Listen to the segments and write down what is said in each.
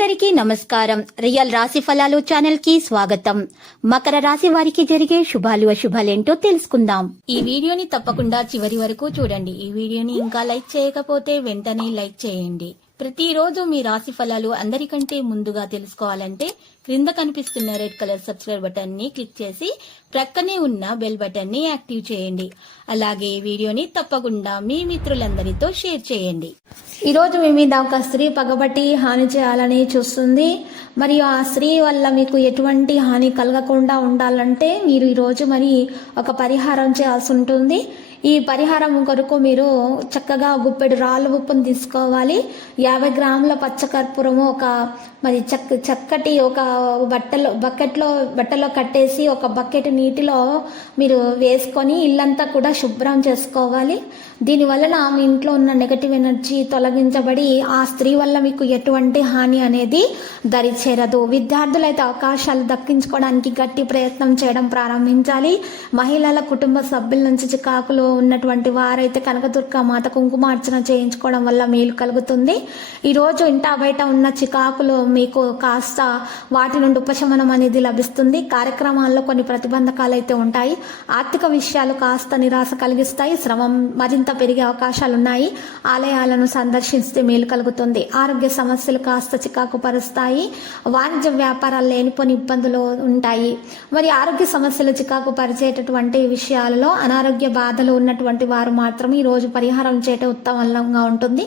అందరికీ నమస్కారం. రియల్ రాశి ఫలాలు ఛానల్ కి స్వాగతం. మకర రాశి వారికి జరిగే శుభాలు అశుభాలేంటో తెలుసుకుందాం. ఈ వీడియోని తప్పకుండా చివరి వరకు చూడండి. ఈ వీడియోని ఇంకా లైక్ చేయకపోతే వెంటనే లైక్ చేయండి. ప్రతిరోజు మీ రాశి ఫలాలు అందరికంటే ముందుగా తెలుసుకోవాలంటే క్రింద కనిపిస్తున్న రెడ్ కలర్ సబ్స్క్రైబ్ బటన్ ని క్లిక్ చేసి ప్రక్కనే ఉన్న బెల్ బటన్ ని యాక్టివ్ చేయండి. అలాగే వీడియోని తప్పకుండా మీ మిత్రులందరితో షేర్ చేయండి. ఈ రోజు మీ మీద ఒక స్త్రీ పగబట్టి హాని చేయాలని చూస్తుంది. మరియు ఆ స్త్రీ వల్ల మీకు ఎటువంటి హాని కలగకుండా ఉండాలంటే మీరు ఈరోజు మరి ఒక పరిహారం చేయాల్సి ఉంటుంది. ఈ పరిహారం కొరకు మీరు చక్కగా గుప్పెడు రాళ్ళ ఉప్పును తీసుకోవాలి. 50 గ్రాముల పచ్చకర్పూరము ఒక మరి చక్కటి ఒక బట్టలో కట్టేసి ఒక బకెట్ నీటిలో మీరు వేసుకొని ఇల్లంతా కూడా శుభ్రం చేసుకోవాలి. దీనివలన మీ ఇంట్లో ఉన్న నెగటివ్ ఎనర్జీ తొలగించబడి ఆ స్త్రీ వల్ల మీకు ఎటువంటి హాని అనేది దరిచేరదు. విద్యార్థులైతే అవకాశాలు దక్కించుకోవడానికి గట్టి ప్రయత్నం చేయడం ప్రారంభించాలి. మహిళల కుటుంబ సభ్యుల నుంచి చికాకులు ఉన్నటువంటి వారైతే కనకదుర్గ మాత కుంకుమార్చన చేయించుకోవడం వల్ల మేలు కలుగుతుంది. ఈరోజు ఇంటా బయట ఉన్న చికాకులు మీకు కాస్త వాటి నుండి ఉపశమనం అనేది లభిస్తుంది. కార్యక్రమాల్లో కొన్ని ప్రతిబంధకాలు అయితే ఉంటాయి. ఆర్థిక విషయాలు కాస్త నిరాశ కలిగిస్తాయి. శ్రమం మరింత పెరిగే అవకాశాలు ఉన్నాయి. ఆలయాలను సందర్శిస్తే మేలు కలుగుతుంది. ఆరోగ్య సమస్యలు కాస్త చికాకు పరుస్తాయి. వాణిజ్య వ్యాపారాలు లేనిపోని ఇబ్బందులు ఉంటాయి. మరి ఆరోగ్య సమస్యలు చికాకు పరిచేటటువంటి విషయాలలో అనారోగ్య బాధలు ఉన్నటువంటి వారు మాత్రం ఈ రోజు పరిహారం చేయటం ఉత్తమంగా ఉంటుంది.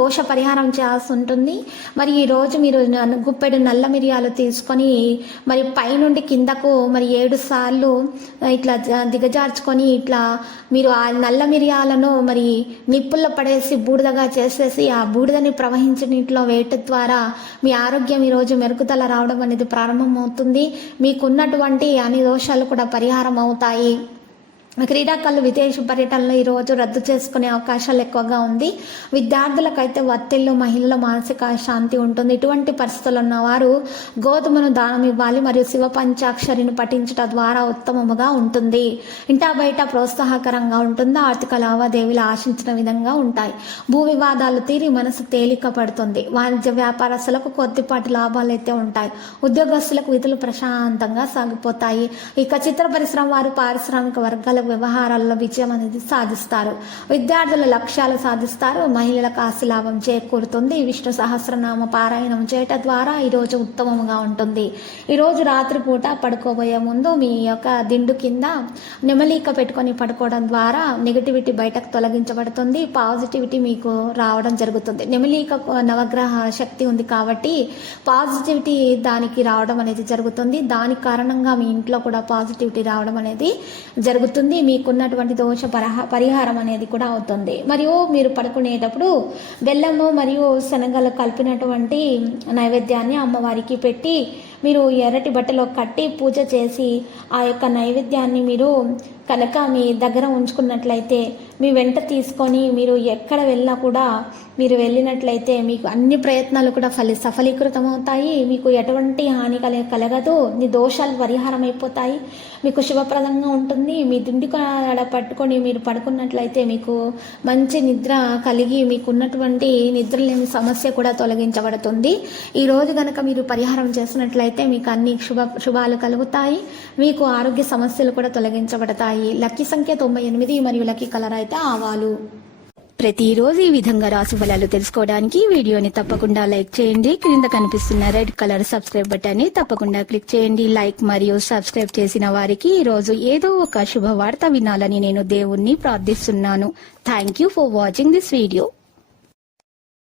దోష పరిహారం చేయాల్సి ఉంటుంది. మరి ఈ రోజు మీరు గుప్పెడు నల్ల మిరియాలు తీసుకొని మరి పైనుండి కిందకు మరి 7 సార్లు ఇట్లా దిగజార్చుకొని ఇట్లా మీరు ఆ నల్ల మిరియాలను మరి నిప్పుల్లో పడేసి బూడిదగా చేసేసి ఆ బూడిదని ప్రవహించిన నీటిలో వేయటం ద్వారా మీ ఆరోగ్యం ఈరోజు మెరుగుదల రావడం అనేది ప్రారంభమవుతుంది. మీకున్నటువంటి అన్ని దోషాలు కూడా పరిహారం అవుతాయి. క్రీడాకారులు విదేశీ పర్యటనలో ఈరోజు రద్దు చేసుకునే అవకాశాలు ఎక్కువగా ఉంది. విద్యార్థులకైతే ఒత్తిళ్లు, మహిళల మానసిక శాంతి ఉంటుంది. ఇటువంటి పరిస్థితులు ఉన్నవారు గోధుమను దానం ఇవ్వాలి మరియు శివ పంచాక్షరిని పఠించడం ద్వారా ఉత్తమముగా ఉంటుంది. ఇంటా బయట ప్రోత్సాహకరంగా ఉంటుంది. ఆర్థిక లావాదేవీలు ఆశించిన విధంగా ఉంటాయి. భూ వివాదాలు తీరి మనసు తేలిక పడుతుంది. వాణిజ్య వ్యాపారస్తులకు కొద్దిపాటి లాభాలు అయితే ఉంటాయి. ఉద్యోగస్తులకు విధులు ప్రశాంతంగా సాగిపోతాయి. ఇక చిత్ర పరిశ్రమ వారు పారిశ్రామిక వర్గాల వ్యవహారాల్లో విజయం అనేది సాధిస్తారు. విద్యార్థుల లక్ష్యాలు సాధిస్తారు. మహిళలకు ఆస్తి లాభం చేకూరుతుంది. విష్ణు సహస్రనామ పారాయణం చేయటం ద్వారా ఈరోజు ఉత్తమంగా ఉంటుంది. ఈరోజు రాత్రిపూట పడుకోబోయే ముందు మీ యొక్క దిండు కింద నెమలిక పెట్టుకొని పడుకోవడం ద్వారా నెగటివిటీ బయటకు తొలగించబడుతుంది. పాజిటివిటీ మీకు రావడం జరుగుతుంది. నెమలిక నవగ్రహ శక్తి ఉంది కాబట్టి పాజిటివిటీ దానికి రావడం అనేది జరుగుతుంది. దాని కారణంగా మీ ఇంట్లో కూడా పాజిటివిటీ రావడం అనేది జరుగుతుంది. మీకున్నటువంటి దోష పరిహారం అనేది కూడా అవుతుంది. మరియు మీరు పడుకునేటప్పుడు బెల్లము మరియు శనగలు కలిపినటువంటి నైవేద్యాన్ని అమ్మవారికి పెట్టి మీరు ఎర్రటి బట్టలో కట్టి పూజ చేసి ఆ యొక్క నైవేద్యాన్ని మీరు కనుక మీ దగ్గర ఉంచుకున్నట్లయితే మీ వెంట తీసుకొని మీరు ఎక్కడ వెళ్ళినా కూడా మీరు వెళ్ళినట్లయితే మీకు అన్ని ప్రయత్నాలు కూడా సఫలీకృతం అవుతాయి. మీకు ఎటువంటి హాని కలగదు. మీ దోషాలు పరిహారం అయిపోతాయి. మీకు శుభప్రదంగా ఉంటుంది. మీ దిండి పట్టుకొని మీరు పడుకున్నట్లయితే మీకు మంచి నిద్ర కలిగి మీకున్నటువంటి నిద్రలేని సమస్య కూడా తొలగించబడుతుంది. ఈరోజు కనుక మీరు పరిహారం చేసినట్లయితే మీకు అన్ని శుభాలు కలుగుతాయి. మీకు ఆరోగ్య సమస్యలు కూడా తొలగించబడతాయి. లక్కీ సంఖ్య 98 మరియు లక్కీ కలర్ అయితే ఆవాలు. ప్రతిరోజు ఈ విధంగా రాశి ఫలాలు తెలుసుకోవడానికి వీడియోని తప్పకుండా లైక్ చేయండి. క్రింద కనిపిస్తున్న రెడ్ కలర్ సబ్స్క్రైబ్ బటన్ ని తప్పకుండా క్లిక్ చేయండి. లైక్ మరియు సబ్స్క్రైబ్ చేసిన వారికి ఈ రోజు ఏదో ఒక శుభవార్త వినాలని నేను దేవుణ్ణి ప్రార్థిస్తున్నాను. Thank you for watching this video.